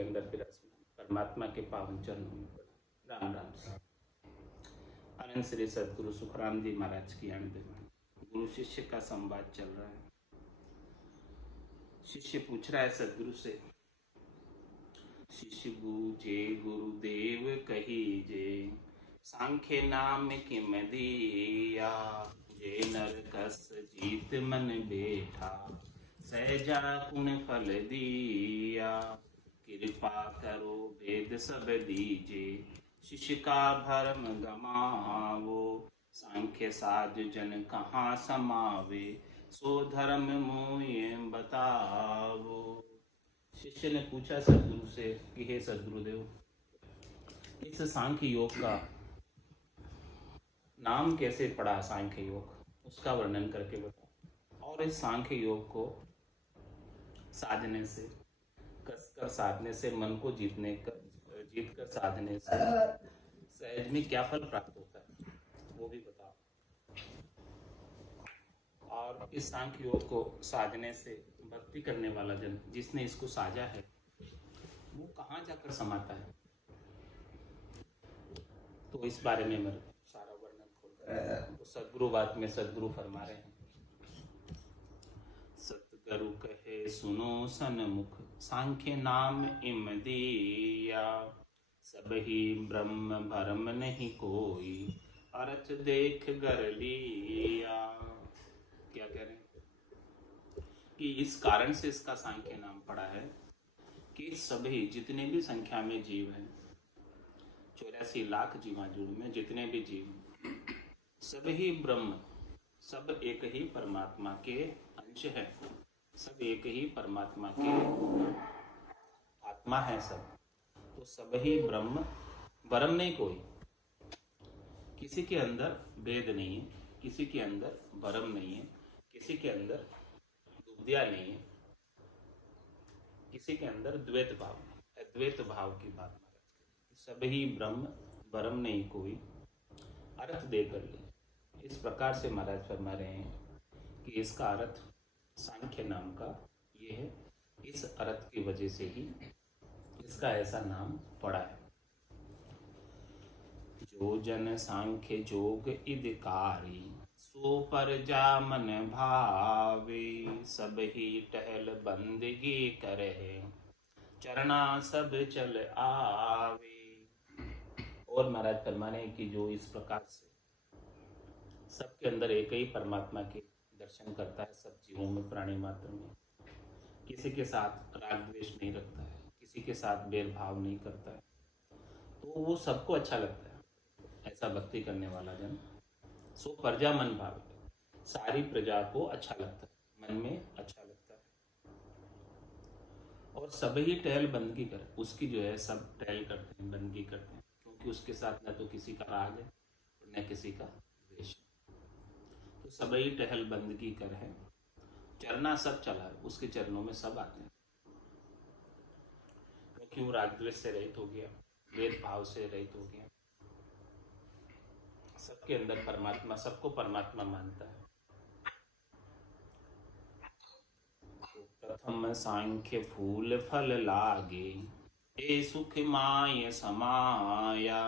के अंदर विराजमान परमात्मा के पावन चरणों में पड़ा। राम राम से अनंत श्री सदगुरु सुखराम जी महाराज की अणुदेवाणी। गुरु शिष्य का संवाद चल रहा है। शिष्य पूछ रहा है सदगुरु से, शिष्य बूझे गुरुदेव कहीजे, सांख्य नाम किम दिया, जे नर कस जीत मन बैठा, सहजा गुण फल दिया, कृपा करो भेद सब दीजे, शिष्य का भरम गमावो, सांख्य साध जन कहाँ समावे, सो धर्म मोय बतावो। शिष्य ने पूछा सदगुरु से कि हे सदगुरुदेव, इस सांख्य योग का नाम कैसे पड़ा, सांख्य योग उसका वर्णन करके बताओ। और इस सांख्य योग को साधने से, कसकर साधने से, मन को जीत कर साधने से सहज में क्या फल प्राप्त होता है वो भी बताओ। और इस सांख्य योग को साधने से भक्ति करने वाला जन, जिसने इसको साजा है, वो कहाँ जाकर समाता है, तो इस बारे में मैं सारा वर्णन खोल तो सदगुरु बात में सदगुरु फरमा रहे हैं, सतगुरु कहे सुनो सन्मुख, सांख्य नाम इम दिया, सब ही ब्रह्म भरम नहीं कोई, अर्थ देख गर लिया। क्या कह रहे हैं कि इस कारण से इसका सांख्य नाम पड़ा है कि सभी जितने भी संख्या में जीव हैं, 84 लाख जीवाणु में जितने भी जीव, सब ही ब्रह्म, सब एक ही परमात्मा के अंश है, सब एक ही परमात्मा के आत्मा है सब। तो सब ही ब्रह्म, ब्रह्म नहीं कोई, किसी के अंदर भेद नहीं है, किसी के अंदर ब्रह्म नहीं है, किसी के अंदर दुविधा नहीं है, किसी के अंदर द्वैत भाव, अद्वैत भाव की बात महाराज। सब ही ब्रह्म, ब्रह्म नहीं कोई, अर्थ देकर ले। इस प्रकार से महाराज फरमा रहे हैं कि इसका अर्थ सांख्य नाम का ये है, इस अर्थ की वजह से ही इसका ऐसा नाम पड़ा है। जो जन सांख्य जोग इदकारी, सो पर जा मन भावे, सब ही टहल बंदगी करे, चरना सब चल आवे। और महाराज फरमाने कि जो इस प्रकार से सबके अंदर एक ही परमात्मा के दर्शन करता है, सब जीवों में, प्राणी मात्र में, किसी के साथ राग द्वेष नहीं रखता है, किसी के साथ भेदभाव नहीं करता है, तो वो सबको अच्छा लगता है। ऐसा भक्ति करने वाला जन, सो प्रजा मन भावे, सारी प्रजा को अच्छा लगता है, मन में अच्छा लगता है। और सभी टहल बंदगी कर, उसकी जो है सब टहल करते हैं, बंदगी करते हैं, क्योंकि उसके साथ न तो किसी का राग है और न किसी का द्वेष है। तो सभी टहल बंदगी कर है, चरना सब चला है, उसके चरणों में सब आते हैं, क्योंकि वो राग द्वेष से रहित हो गया, भेदभाव से रहित हो गया, सबके अंदर परमात्मा, सबको परमात्मा मानता है। तो प्रथम सांख्य फूल फल लागे, ए सुख माय समाया,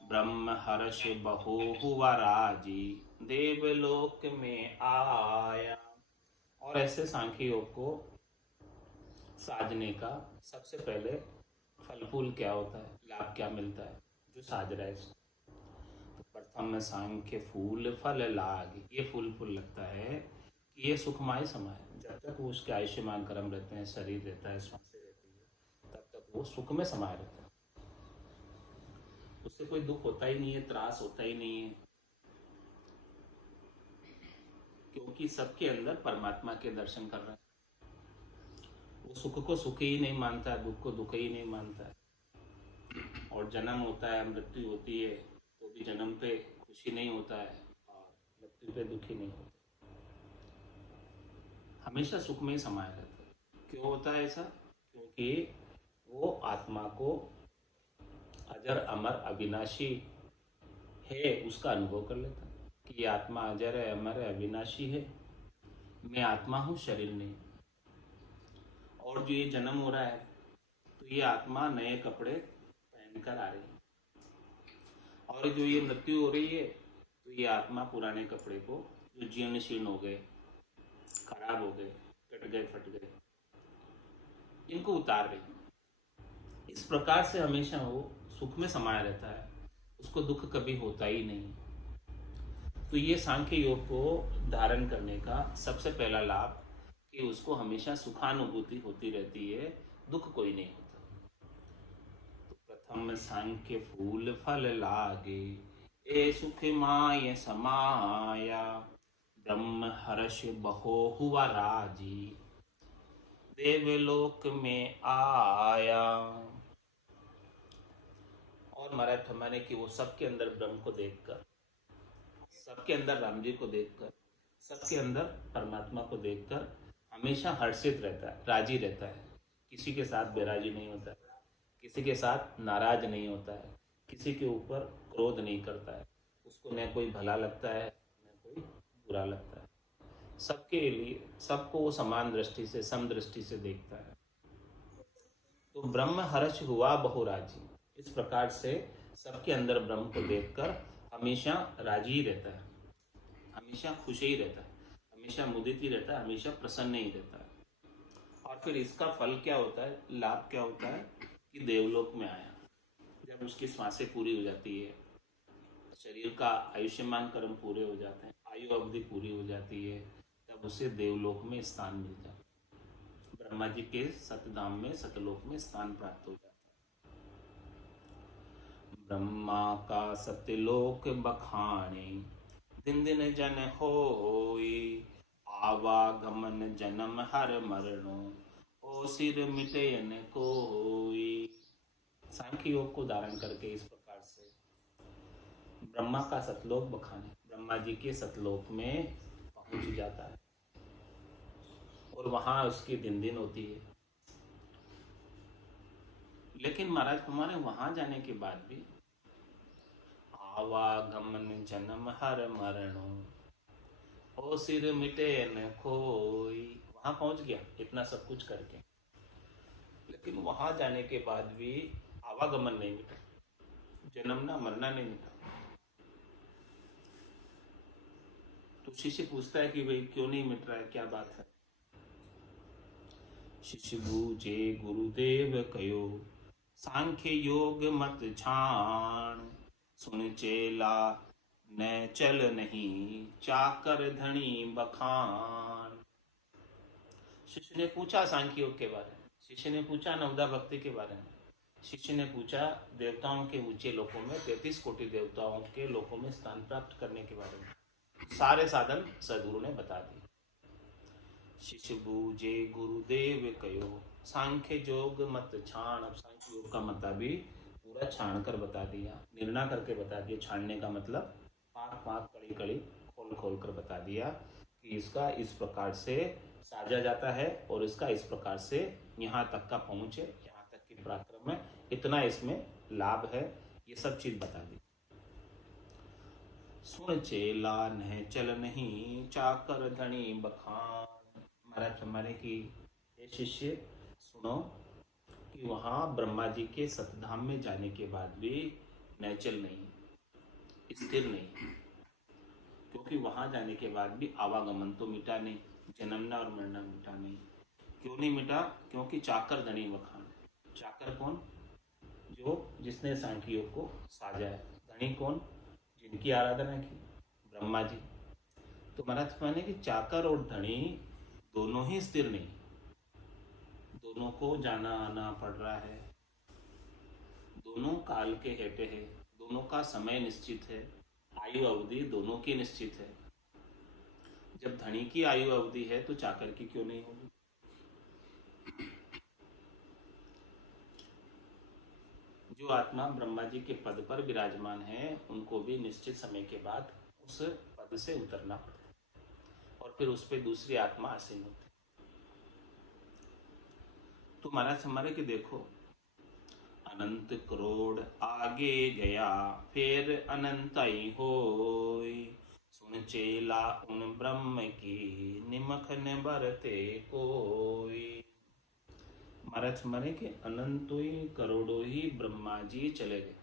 ब्रह्म हर्ष बहु हुआ राजी, देवलोक में आया। और ऐसे सांख्य योग को साधने का सबसे पहले फल फूल क्या होता है, लाभ क्या मिलता है, जो साध रहा है। तो प्रथम सांख्य फूल फल लागे, ये फूल फूल लगता है कि ये सुखमय समय है, जब तक वो उसके आयुष्मान कर्म रहते हैं, शरीर रहता है, सांसें रहती है, तब तक वो सुख में समाये रहता है, उससे कोई दुख होता ही नहीं है, त्रास होता ही नहीं है, क्योंकि सबके अंदर परमात्मा के दर्शन कर रहे हैं। वो सुख को सुख ही नहीं मानता है, दुख को दुख ही नहीं मानता है। और जन्म होता है, मृत्यु होती है, तो भी जन्म पे खुशी नहीं होता है और मृत्यु पे दुखी नहीं होता, हमेशा सुख में ही समाया रहता है। क्यों होता है ऐसा? क्योंकि वो आत्मा को अजर अमर अविनाशी है उसका अनुभव कर लेता है कि ये आत्मा अजर है, अमर है, अविनाशी है, मैं आत्मा हूँ, शरीर नहीं। और जो ये जन्म हो रहा है, तो तो ये आत्मा नए कपड़े पहनकर आ रही है, और जो ये मृत्यु हो रही है तो ये आत्मा पुराने कपड़े को, जो जीर्ण शीर्ण हो गए, खराब हो गए, कट गए, फट गए, इनको उतार रही है। इस प्रकार से हमेशा वो सुख में समाया रहता है, उसको दुख कभी होता ही नहीं। तो ये सांख्य योग को धारण करने का सबसे पहला लाभ कि उसको हमेशा सुखानुभूति होती रहती है, दुख कोई नहीं होता। तो प्रथम सांख्य फूल फल लागे, ए सुख माय समाया, ब्रह्म हर्ष बहो हुआ राजी, देवलोक में आया। और महाराज हमारे कि वो सबके अंदर ब्रह्म को देखकर, सबके अंदर राम जी को देखकर, सबके अंदर परमात्मा को देखकर हमेशा हर्षित रहता है, राजी रहता है, किसी के साथ बेराजी नहीं होता है, किसी के साथ नाराज नहीं होता है, किसी के ऊपर क्रोध नहीं करता है, उसको न कोई भला लगता है न कोई बुरा लगता है, सबके लिए, सबको वो समान दृष्टि से, समदृष्टि से देखता है। तो ब्रह्म हर्ष हुआ बहुराजी, इस प्रकार से सबके अंदर ब्रह्म को देखकर हमेशा राजी ही रहता है, हमेशा खुश ही रहता है, हमेशा मुदित ही रहता है, हमेशा प्रसन्न ही रहता है। और फिर इसका फल क्या होता है, लाभ क्या होता है कि देवलोक में आया, जब उसकी सांसें पूरी हो जाती है, शरीर का आयुष्मान कर्म पूरे हो जाते हैं, आयु अवधि पूरी हो जाती है, तब उसे देवलोक में स्थान मिल जाता है, ब्रह्मा जी के सतधाम में, सतलोक में स्थान प्राप्त हो जाता है। ब्रह्मा का सत्यलोक बखाने, दिन दिन जन होई, आवागमन जन्म हर मरणो, ओ सिर मिटयन कोई। सांख्य योग को धारण करके इस प्रकार से ब्रह्मा का सतलोक बखाने, ब्रह्मा जी के सतलोक में पहुंच जाता है, और वहां उसकी दिन दिन होती है। लेकिन महाराज हमारे वहां जाने के बाद भी आवागमन जन्म हर मरणो, ओ सिर मिटे न कोई, वहां पहुंच गया इतना सब कुछ करके, लेकिन वहां जाने के बाद भी आवागमन नहीं मिटा, जन्मना मरना नहीं मिटा। तो शिष्य पूछता है कि भाई क्यों नहीं मिट रहा है, क्या बात है। शिष्य बूझे गुरुदेव कयो, सांख्य योग मत छाण, सुन चेला न चल नहीं, चाकर धनी बखान। शिष्य ने पूछा सांख्य योग के बारे में, शिष्य ने पूछा नवदा भक्ति के बारे में, शिष्य ने पूछा देवताओं के ऊंचे लोकों में, 33 कोटि देवताओं के लोकों में स्थान प्राप्त करने के बारे में। सारे साधन सदगुरु ने बता दिए। शिष्य बूझे गुरुदेव कयो, सांख्य योग मत छाण। अब सांख्य योग का मता भी पूरा छाण कर बता दिया, निर्णय करके बता दिया। छाणने का मतलब पाक पाक, कड़ी कड़ी, खोल खोल कर बता दिया कि इसका इस प्रकार से साजा जाता है, और इसका इस प्रकार से यहाँ तक का पहुँच है, यहाँ तक की पराक्रम है, इतना इसमें लाभ है, ये सब चीज बता दी। सुन चेला न चल नहीं, चाकर धनी बखान। महाराज हमारे की ये शिष्य सुनो कि वहाँ ब्रह्मा जी के सतधाम में जाने के बाद भी नैचल नहीं, स्थिर नहीं, क्योंकि वहाँ जाने के बाद भी आवागमन तो मिटा नहीं, जन्मना और मरना मिटा नहीं। क्यों नहीं मिटा? क्योंकि चाकर धनी बखान। चाकर कौन? जो जिसने सांख्य योग को साजा है। धनी कौन? जिनकी आराधना की, ब्रह्मा जी। तो महाराज माने कि चाकर और धनी दोनों ही स्थिर नहीं, दोनों को जाना आना पड़ रहा है, दोनों काल के हेटे हैं, दोनों का समय निश्चित है, आयु अवधि दोनों की निश्चित है। जब धनी की आयु अवधि है तो चाकर की क्यों नहीं होगी? जो आत्मा ब्रह्मा जी के पद पर विराजमान है, उनको भी निश्चित समय के बाद उस पद से उतरना पड़ता है, और फिर उस पर दूसरी आत्मा आसीन होती है। तो महाराज हमारे कि देखो, अनंत करोड़ आगे गया, फिर अनंत ही होय, सुन चेला उन ब्रह्म की, निमख न बरते कोई। महाराज माने कि अनंतों ही करोड़ों ही ब्रह्मा जी चले गए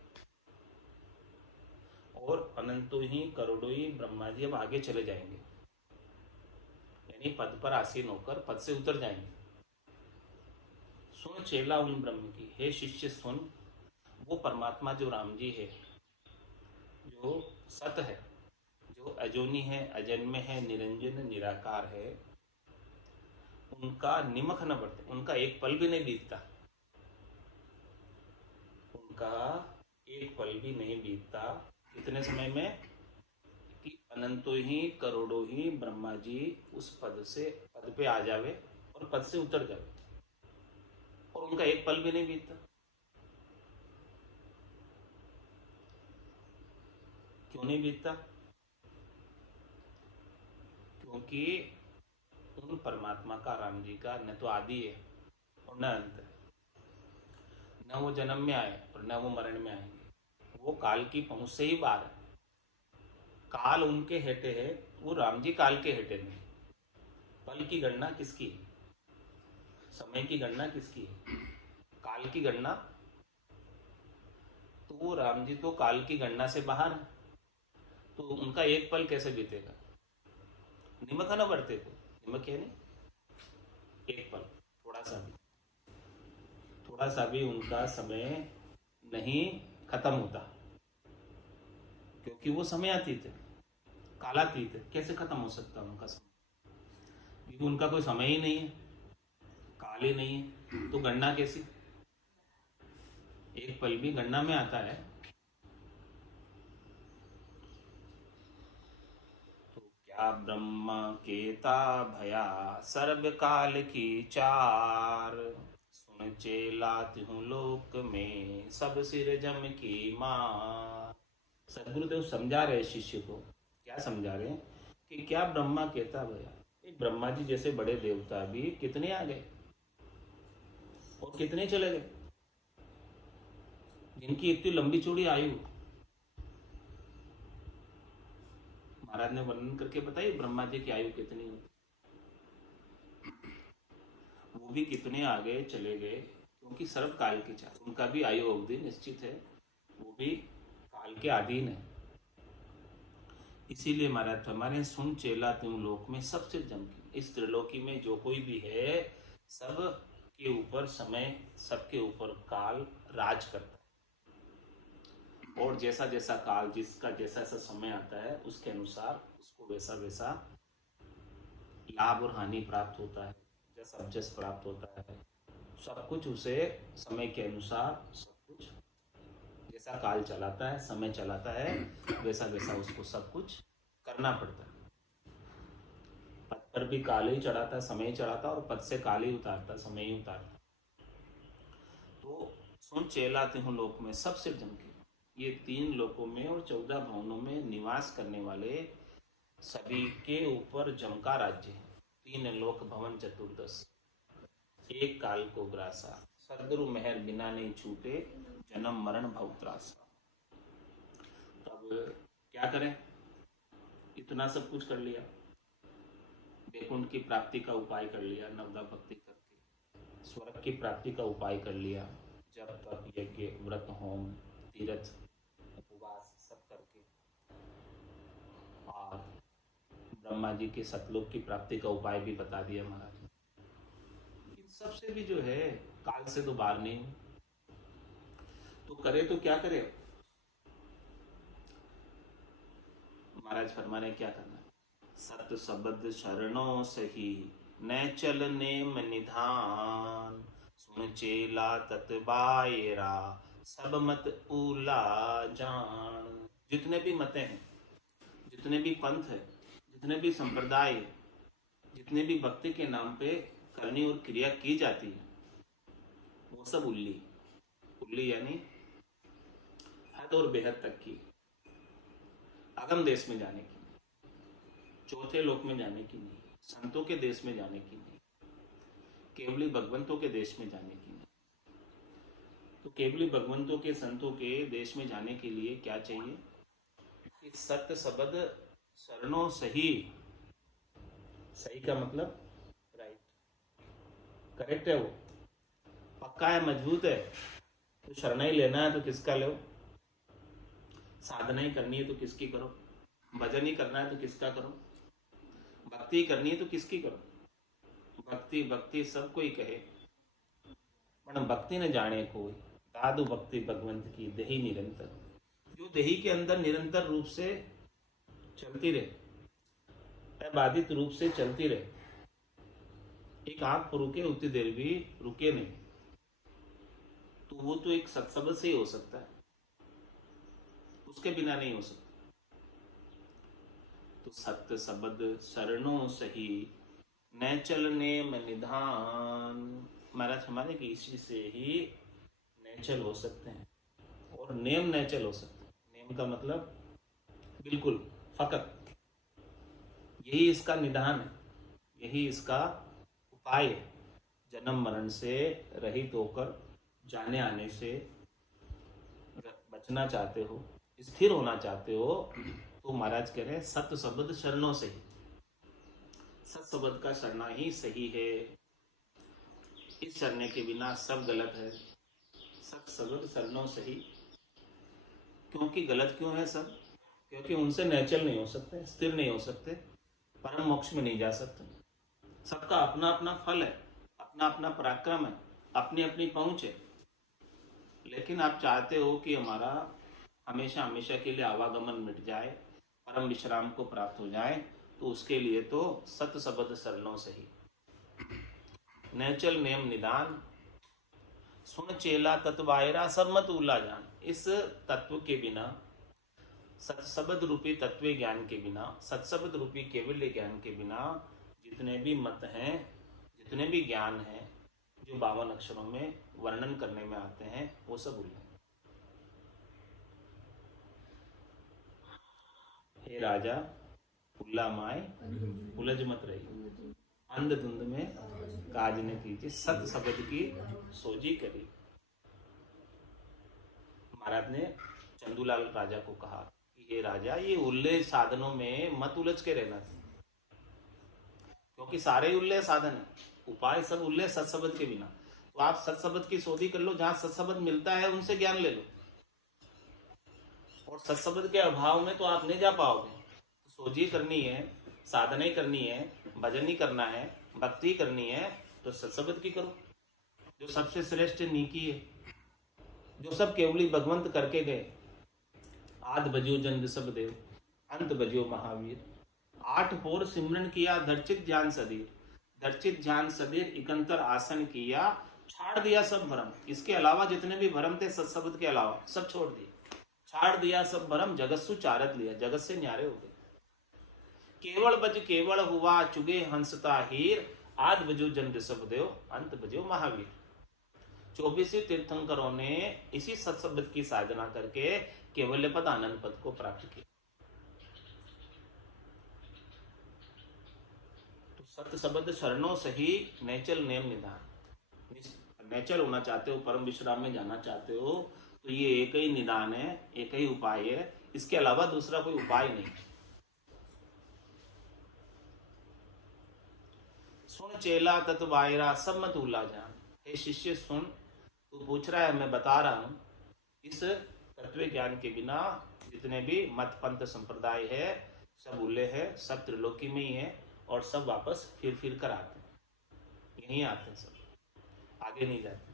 और अनंतों ही करोड़ों ही ब्रह्मा जी अब आगे चले जाएंगे, यानी पद पर आसीन होकर पद से उतर जाएंगे। सुन चेला उन ब्रह्म की, हे शिष्य सुन, वो परमात्मा जो राम जी है, जो सत है, जो अजोनी है, अजन्म है, निरंजन निराकार है, उनका निमक न बढ़ते, उनका एक पल भी नहीं बीतता, उनका एक पल भी नहीं बीतता। इतने समय में कि अनंतों ही करोड़ों ही ब्रह्मा जी उस पद से पद पे आ जावे और पद से उतर जावे, और उनका एक पल भी नहीं बीतता। क्यों नहीं बीतता? क्योंकि उन परमात्मा का, राम जी का, न तो आदि है और न अंत है। न वो जन्म में आए और न वो मरण में आएंगे, वो काल की पहुंच से ही बाहर है। काल उनके हेठे है, वो राम जी काल के हेठे नहीं। पल की गणना किसकी है? समय की गणना किसकी है? काल की गणना। तो वो राम जी तो काल की गणना से बाहर है, तो उनका एक पल कैसे बीतेगा? निमक न बढ़ते थे, निमक है नहीं, एक पल, थोड़ा सा भी, थोड़ा सा भी उनका समय नहीं खत्म होता, क्योंकि वो समय अतीत है, कालातीत है। कैसे खत्म हो सकता है उनका समय? क्योंकि उनका कोई समय ही नहीं है, काल ही नहीं है, तो गणना कैसी? एक पल भी गणना में आता है। तो क्या ब्रह्म केता भया सर्व काल की चार, सुन चेला त्यों लोक में सब सिर जम की मार। सदगुरुदेव समझा रहे शिष्य को, क्या समझा रहे हैं कि क्या ब्रह्मा कहता भैया, एक ब्रह्मा जी जैसे बड़े देवता भी कितने आ गए और कितने चले गए, जिनकी इतनी लंबी चौड़ी आयु। महाराज ने वर्णन करके बताइए ब्रह्मा जी की आयु कितनी होती, वो भी कितने आ गए चले गए, क्योंकि सर्व काल की चाल, उनका भी आयु अवधि निश्चित है, वो भी काल के अधीन है। इसीलिए महाराज हमारे सुन चेला त्यों लोक में सबसे जम की, इस त्रिलोकी में जो कोई भी है, सब के ऊपर समय, सबके ऊपर काल राज करता है। और जैसा जैसा काल, जिसका जैसा जैसा समय आता है, उसके अनुसार उसको वैसा वैसा लाभ और हानि प्राप्त होता है, जस अवजस प्राप्त होता है। सब कुछ उसे समय के अनुसार, सब कुछ जैसा काल चलाता है, समय चलाता है, वैसा वैसा उसको सब कुछ करना पड़ता है। पद पर भी काल ही चढ़ाता, समय ही चढ़ाता, और पद से काल ही उतारता, समय ही उतारता। तो सुन चेलाते हूँ लोक में सबसे जम के, ये 3 लोकों में और 14 भवनों में निवास करने वाले सभी के ऊपर जम का राज्य है। 3 लोक भवन चतुर्दश, एक काल को ग्रासा, सदगुरु मेहर बिना नहीं छूटे, जन्म मरण भव त्रासा। अब क्या करें? इतना सब कुछ कर लिया, वैकुंठ की प्राप्ति का उपाय कर लिया नवदा भक्ति करके, स्वर्ग की प्राप्ति का उपाय कर लिया, जब तप यज्ञ व्रत होम तीर्थ उपवास सब करके, और ब्रह्मा जी के सतलोक की प्राप्ति का उपाय भी बता दिया महाराज। इन सबसे भी जो है काल से तो बाहर नहीं, तो करे तो क्या करे? महाराज फरमाने क्या करना? सत शब्द शरणों सही, न चल नेम निधान, सुन चेला ततबायरा, सब मत ऊला जान। जितने भी मते हैं, जितने भी पंथ है, जितने भी संप्रदाय, जितने भी भक्ति के नाम पे करनी और क्रिया की जाती है, वो सब उल्ली, उल्ली यानी हद और बेहद तक की, अगम देश में जाने की नहीं, चौथे लोक में जाने की नहीं, संतों के देश में जाने की नहीं, केवली भगवंतों के देश में जाने की नहीं। तो केवली भगवंतों के, संतों के देश में जाने के लिए क्या चाहिए कि सत्य शब्द शरणों सही, सही का मतलब राइट, करेक्ट है वो, पक्का है, मजबूत है, तो शरण ही लेना है तो किसका लो, साधना ही करनी है तो किसकी करो, भजन ही करना है तो किसका करो, भक्ति करनी है तो किसकी करो। भक्ति भक्ति सब कोई कहे, पर भक्ति न जाने कोई, साधु भक्ति भगवंत की देही निरंतर। जो देही के अंदर निरंतर रूप से चलती रहे, बाधित रूप से चलती रहे, एक आंख पर रुके उतनी देर भी रुके नहीं, तो वो तो एक सत्संग से ही हो सकता है, उसके बिना नहीं हो सकता। तो सत्य शब्द शरणों सही, न चलने में निधान। महाराज हमारे की इसी से ही नेचल हो सकते हैं और नेम नेचल हो सकते हैं। नेम का मतलब बिल्कुल फकत, यही इसका निधान है, यही इसका उपाय है। जन्म मरण से रहित होकर जाने आने से बचना चाहते हो, स्थिर होना चाहते हो, तो महाराज कह रहे हैं सत्य शब्द शरणों से ही, सत शब्द का शरणा ही सही है। इस शरणे के बिना सब गलत है। सत शब्द शरणों से ही, क्योंकि गलत क्यों है सब? क्योंकि उनसे नेचल नहीं हो सकते, स्थिर नहीं हो सकते, परम मोक्ष में नहीं जा सकते। सबका अपना अपना फल है, अपना अपना पराक्रम है, अपनी अपनी पहुंच है। लेकिन आप चाहते हो कि हमारा हमेशा हमेशा के लिए आवागमन मिट जाए, परम विश्राम को प्राप्त हो जाए, तो उसके लिए तो सत शब्द शरणों से ही। नेचल नेम निदान, सुन चेला तत्वायरा सब मत उला जान। इस तत्व के बिना, सत्शब्द रूपी तत्व ज्ञान के बिना, सत्शब्द रूपी केवल्य ज्ञान के बिना जितने भी मत हैं, जितने भी ज्ञान हैं जो 52 अक्षरों में वर्णन करने में आते हैं, वो सब उल्ले। हे राजा उल्ला माए उलझ मत रही, अंधधुंध में काज न कीजिए, सत शब्द की सोजी करी। महाराज ने चंदूलाल राजा को कहा कि हे राजा, ये उल्ले साधनों में मत उलझ के रहना, क्योंकि सारे ही उल्ले साधन है, उपाय सब उल्ले सत्शब्द के बिना। तो आप सत्शब्द की शोधी कर लो, जहां सत्शब्द मिलता है उनसे ज्ञान ले लो, और सत्शब्द के अभाव में तो आप नहीं जा पाओगे। सोझी करनी है, साधना ही करनी है, भजन ही करना है, भक्ति करनी है, तो सत्शब्द की करो, जो सबसे श्रेष्ठ नीकी है, जो सब केवली भगवंत करके गए। आद बजियो जन सब देव, अंत बजियो महावीर। 8 पोर सिमरन किया, धर्चित ध्यान सदीर, धर्चित ध्यान सदीर इकंतर आसन किया, छाड़ दिया सब भरम। इसके अलावा जितने भी भरम थे सत्शब्द के अलावा सब छोड़ दिए, छाड़ दिया सब भरम, जगत सु चारत लिया, जगत से न्यारे हो गए। केवल बज केवल हुआ चुगे हंसता हीर, आद बजो जन ऋषभ देव, अंत बजो महावीर। 24 तीर्थंकरों ने इसी सत्शब्द की साधना करके केवल्य पद आनंद पद को प्राप्त किया। तो सत्य शब्द शरणों से ही नेचल नेम निधान। नेचल होना चाहते हो, परम विश्राम में जाना चाहते हो, तो ये एक ही निदान है, एक ही उपाय है, इसके अलावा दूसरा कोई उपाय नहीं। सुन चेला तत्वायरा सब मत उला जान। हे शिष्य सुन, तू पूछ रहा है, मैं बता रहा हूं, इस तत्व ज्ञान के बिना जितने भी मत पंथ संप्रदाय है सब उल्ले है, सब त्रिलोकी में ही है, और सब वापस फिर कर आते हैं, यहीं आते हैं, सब आगे नहीं जाते।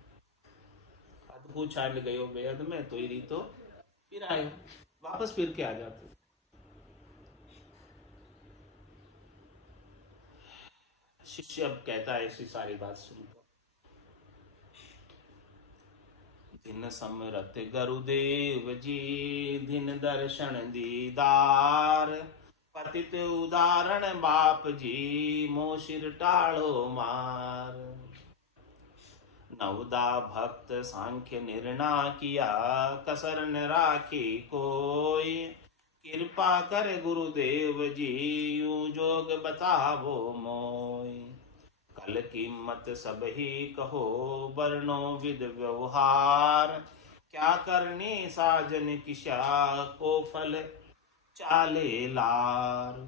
अद्भु छांड गयो बेहद में तो ही तो फिर आए, वापस फिर के आ जाते। शिष्य अब कहता है ऐसी सारी बात सुनकर, दिन समरथ गुरुदेव जी, दिन दर्शन दीदार, पतित उदाहरण बाप जी, मोशिर टाळो मार। नवदा भक्त सांख्य निर्णा किया, कसर न राखी कोई, कृपा कर गुरुदेव जी, यूं जोग बतावो मोय। कल कीमत सब ही कहो, वर्णो विद व्यवहार, क्या करनी साजन किशा, को फल चाले लार।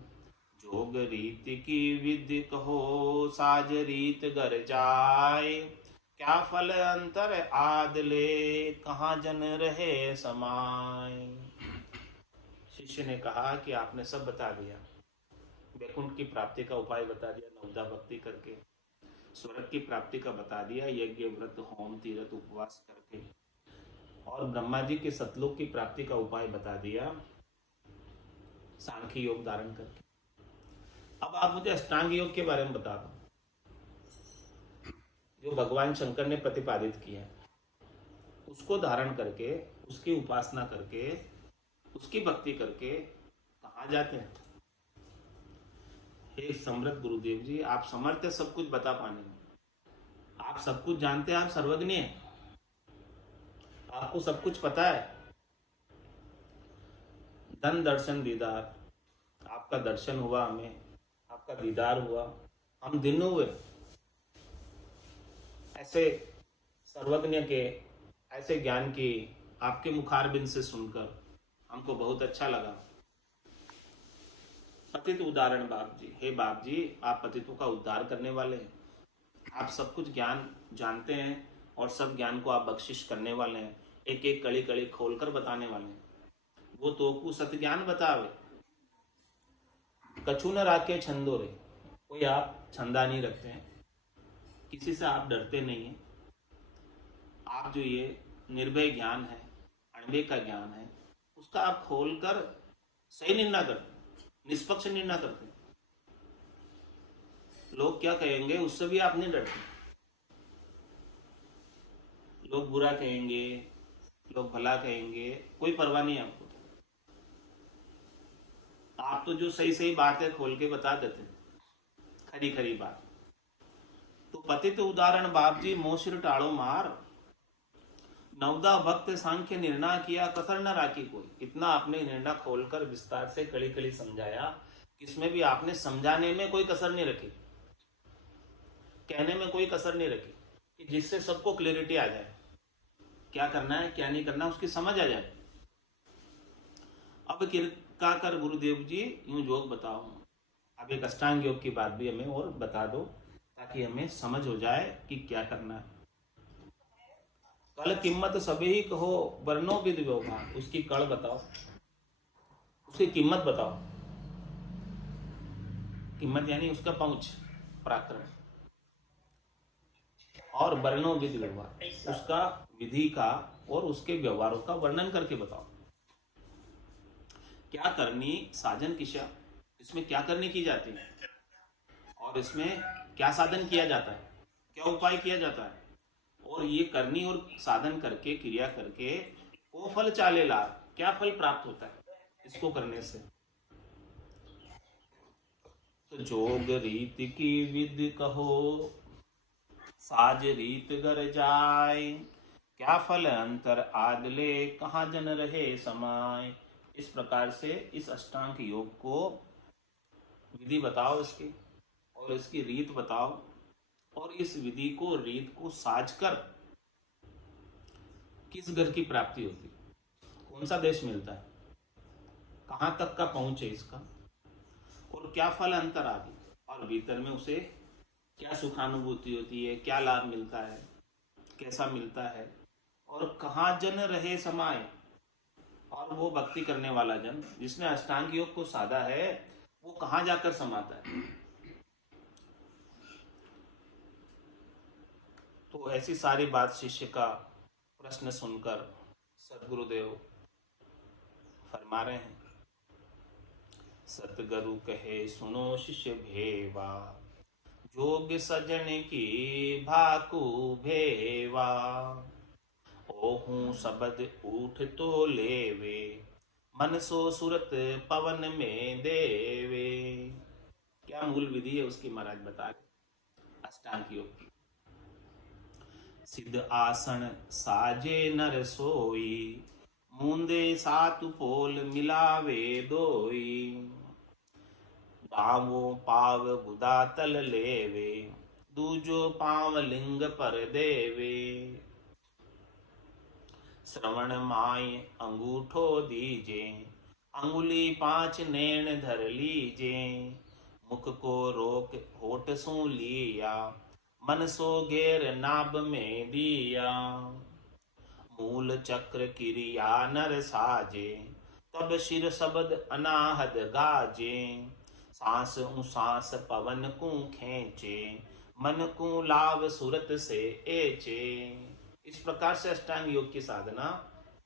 जोग रीत की विधि कहो, साज रीत गर जाय, क्या फल अंतर आदले, कहाँ जन रहे समाय। शिष्य ने कहा कि आपने सब बता दिया, वैकुंठ की प्राप्ति का उपाय बता दिया नवदा भक्ति करके, स्वर्ग की प्राप्ति का बता दिया यज्ञ व्रत होम तीर्थ उपवास करके, और ब्रह्मा जी के सतलोक की प्राप्ति का उपाय बता दिया सांख्य योग धारण करके। अब आप मुझे अष्टांग योग के बारे में बता दो, जो भगवान शंकर ने प्रतिपादित किया, उसको धारण करके, उसकी उपासना करके, उसकी भक्ति करके कहाँ जाते हैं। हे समृद्ध गुरुदेव जी, आप समर्थ है सब कुछ बता पाने में, आप सब कुछ जानते हैं, आप सर्वज्ञ हैं, आपको सब कुछ पता है। धन दर्शन दीदार, आपका दर्शन हुआ, हमें आपका दीदार हुआ, हम दिन हुए। ऐसे सर्वज्ञ के ऐसे ज्ञान की आपके मुखारबिंद से सुनकर हमको बहुत अच्छा लगा। पतित उदाहरण बाप जी, हे बाप जी, आप पतितों का उद्धार करने वाले हैं, आप सब कुछ ज्ञान जानते हैं और सब ज्ञान को आप बख्शिश करने वाले हैं, एक एक कड़ी कड़ी खोलकर बताने वाले हैं। वो तो को सत ज्ञान बतावे, कछु न राखे छंदो रे, कोई आप छंदा नहीं रखते हैं, किसी से आप डरते नहीं हैं। आप जो ये निर्भय ज्ञान है, अणवे का ज्ञान है, उसका आप खोलकर सही निर्णय करते, निष्पक्ष निर्णय करते। लोग क्या कहेंगे उससे भी आप नहीं डरते। लोग बुरा कहेंगे, लोग भला कहेंगे, कोई परवाह नहीं आपको। आप तो जो सही सही बात है खोल के बता देते, खरी खरी बात। तो पतित उदाहरण बाप जी, मोशिर टाड़ो मार, नवदा भक्त सांख्य निर्णय किया, कसर न राखी कोई। इतना आपने निर्णय खोलकर विस्तार से कड़ी कड़ी समझाया, किसमें भी आपने समझाने में कोई कसर नहीं रखी, कहने में कोई कसर नहीं रखी, कि जिससे सबको क्लियरिटी आ जाए, क्या करना है क्या नहीं करना उसकी समझ आ जाए। अब कृपा कर गुरुदेव जी यूं योग बताओ, अब एक अष्टांग योग की बात भी हमें और बता दो, ताकि हमें समझ हो जाए कि क्या करना है। कल कीमत सभी कहो, वर्णो विद व्यवहार, उसकी कड़ बताओ, उसकी कीमत बताओ। कीमत यानी उसका पहुंच, पराक्रम, और वर्णो विद व्यवहार, उसका विधि का और उसके व्यवहारों का वर्णन करके बताओ। क्या करनी साधन किशा, इसमें क्या करनी की जाती है, और इसमें क्या साधन किया जाता है, क्या उपाय किया जाता है, और ये करनी और साधन करके क्रिया करके वो फल चाले ला, क्या फल प्राप्त होता है इसको करने से। तो जोग रीति की विधि कहो, साज रीत गर जाय, क्या फल अंतर आदले, कहाँ जन रहे समाय। इस प्रकार से इस अष्टांग योग को विधि बताओ इसकी, और इसकी रीत बताओ, और इस विधि को रीत को साजकर किस घर की प्राप्ति होती, कौन सा देश मिलता है, कहाँ तक का पहुंच है इसका, और क्या फल अंतर आदि, और भीतर में उसे क्या सुखानुभूति होती है, क्या लाभ मिलता है, कैसा मिलता है, और कहाँ जन रहे समाये, और वो भक्ति करने वाला जन जिसने अष्टांग योग को साधा है वो कहाँ जाकर समाता है। तो ऐसी सारी बात शिष्य का प्रश्न सुनकर सदगुरुदेव फरमा रहे हैं, सतगुरु कहे सुनो शिष्य भेवा, जोग सजन की भाकु भेवा, ओहू शब्द उठ तो लेवे, मन सो सुरत पवन में देवे। क्या मूल विधि है उसकी महाराज बता रहे अष्टांग योग की। सिद्ध आसन साजे नर सोई, मूंदे सातु पोल मिलावे दोई, डावो पाव गुदा तल लेवे, दूजो पाव लिंग पर देवे, श्रवण माय अंगूठो दीजे, अंगुली 5 नैन धर लीजे, मुख को रोक होठ सू लिया, मन सो घेर नाभ में दिया। मूल चक्र क्रिया नर साजे, तब शिर शब्द अनाहद गाजे। सांस सांस पवन को खेचे, मन को लाभ सूरत से एचे। इस प्रकार से अष्टांग योग की साधना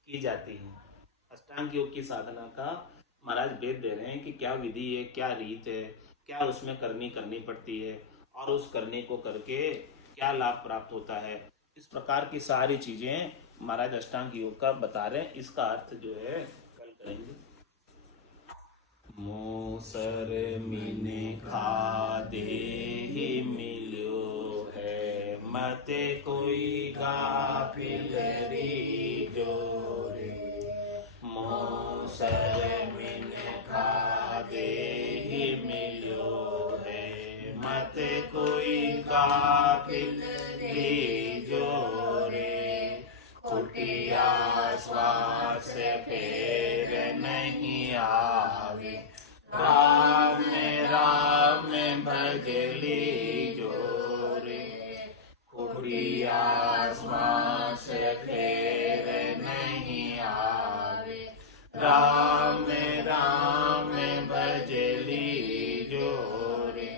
की जाती है। अष्टांग योग की साधना का महाराज वेद दे रहे हैं कि क्या विधि है, क्या रीत है, क्या उसमें करनी पड़ती है, और उस करने को करके क्या लाभ प्राप्त होता है। इस प्रकार की सारी चीजें महाराज अष्टांग योग का बता रहे हैं। इसका अर्थ जो है कल करेंगे। मूसर मिने खादे ही मिल्यो है, मते कोई गाफिल जोरे। मूसर मिने खादे ही मिल्यो है, मते कोई गाफिल जोरे। कुटिया श्वास फेर नहीं आवे, राम राम भजली जोरे। कुटिया श्वास फेर नहीं आवे, राम राम भजली जोरे।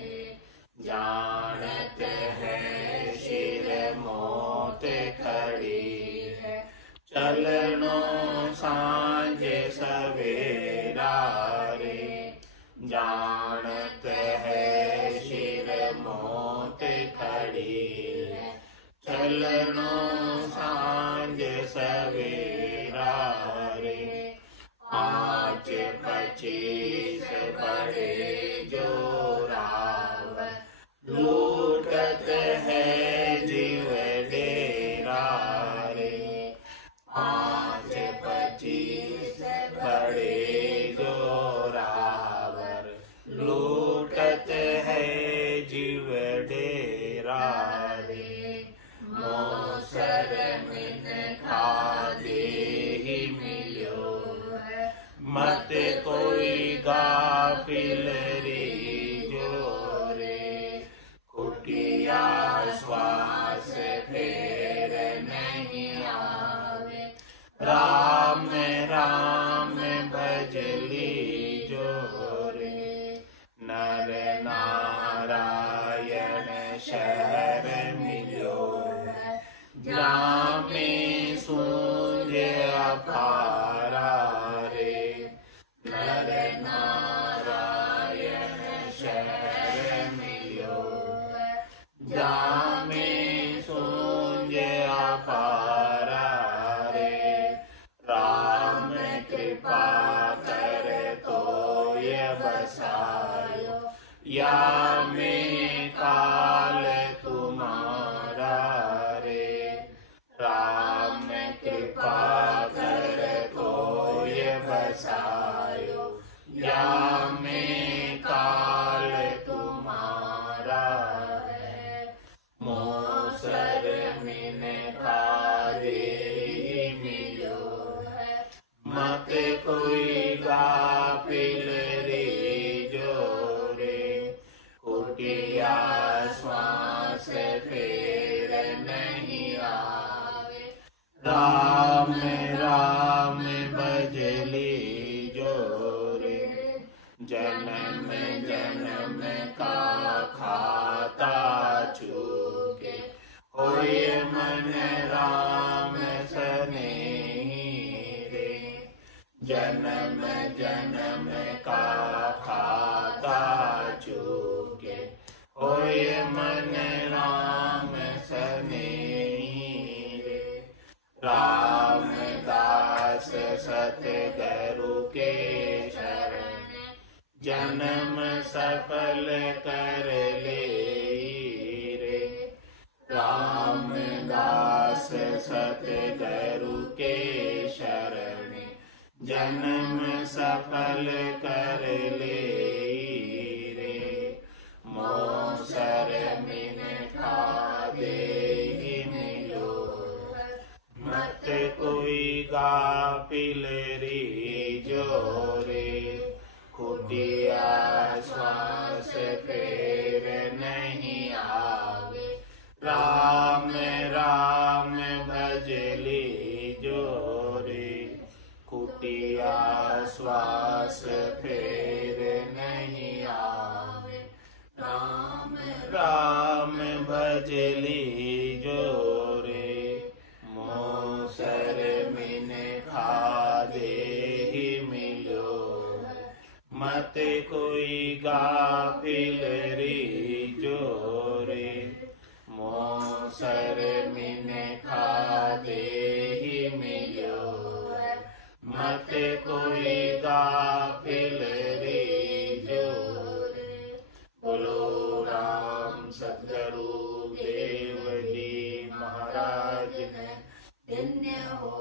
जानत है शिर मौत खड़ी है, चलनो सांझ सवेरा रे। जानत है शिर मौत खड़ी है, चलनो सांझ सवेरा रे। 5-25 बड़े जोरावर, लूटत है जीव डेरा रे। 5-25 बड़े जोरावर, लूटत है जीव डेरा रे। मूसर मिन खादे ही मिल्यो है, मत कोई गाफिल जोरे। कुटिया श्वास फेर नहीं आवे, राम राम भजली जोरे। नर नारायण शहर मिल्यो है, जामे सूंझ अपारा रे। नर नारायण शहर मिल्यो है, जामे सूंझ अपारा रे। राम कृपा कर तो ये बसायो, या में काल तुम्हारा रे। राम कृपा कर तो ये बसायो, या में काल तुम्हारा है। मूसर मिन खादे ही मिल्यो है, मत कोई गाफिल जोरे। कुटिया श्वास फेर नहीं आवे, राम राम भजली जोरे। जन्म जन्म का खाता चूके, होए मन राम सनेही रे। जन्म जन्म का खाता चूके, होए मन राम सनेही रे। रामदास सतगुरु के शरण, जन्म सफल कर ले रे। रामदास सतगुरु के शरण, जन्म सफल कर ले रे। मूसर मिन खादे ही मिल्यो है, मत कोई गाफिल जोरे। कुटिया श्वास फेर नहीं आवे, भजली जोरे। कुटिया श्वास फेर नहीं आवे, राम राम भजली जोरे। मोसर मिन खादे ही मिलो, मत कोई गाफिल री जोरे। मोसर मिन खादे ही मिलो, मत कोई गाफिल री जोरे। बोलो राम सतगुरु देव जी महाराज ने, धन्य हो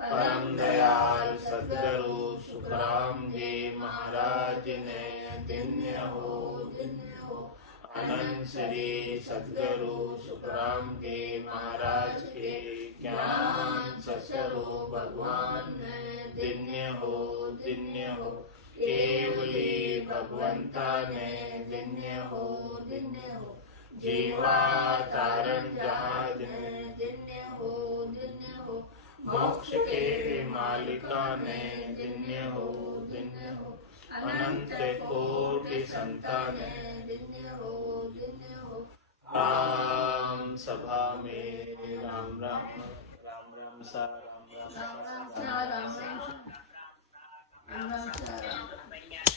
परम दयाल सतगुरु सुखराम जी महाराज ने, धन्य हो अनंत श्री सतगुरु सुखराम जी महाराज के ज्ञान ससुरो भगवान ने, धन्य हो केवली भगवंता ने, धन्य हो जीवा तारण जहाज ने, धन्य हो मोक्ष के मालिका ने, धन्य हो अनंत कोटि संताने, धन्य हो राम सभा में राम राम राम राम सा राम राम सा राम राम सा राम राम सा राम।